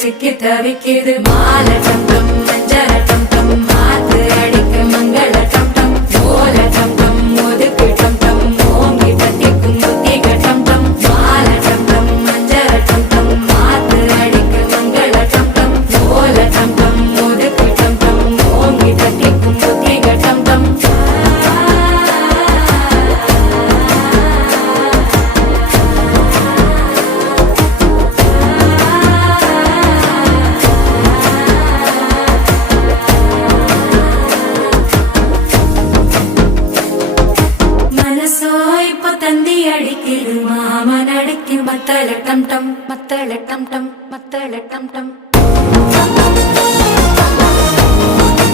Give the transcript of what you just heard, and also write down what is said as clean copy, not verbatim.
சிக்கி தவிக்குது மாலை டம் டம் மஞ்சள டம் டம் மாத்து அடிக்க மங்கள டம் டம் ஓல டம் டம் ஒதுக்கு டம் டம் ஓங்கி தட்டிக்கும் புத்திக டம் டம் மாலை டம் டம் மஞ்சள டம் டம் மாத்து அடிக்க மங்கள டம் டம் ஓல டம் டம் ஒதுக்கு டம் டம் ஓங்கி தட்டிக்கும் புத்திக டம் டம் தந்தி அடிக்குது மாமன் அடிக்கும் மத்தள டம் டம் மத்தள டம் டம் மத்தள டம் டம்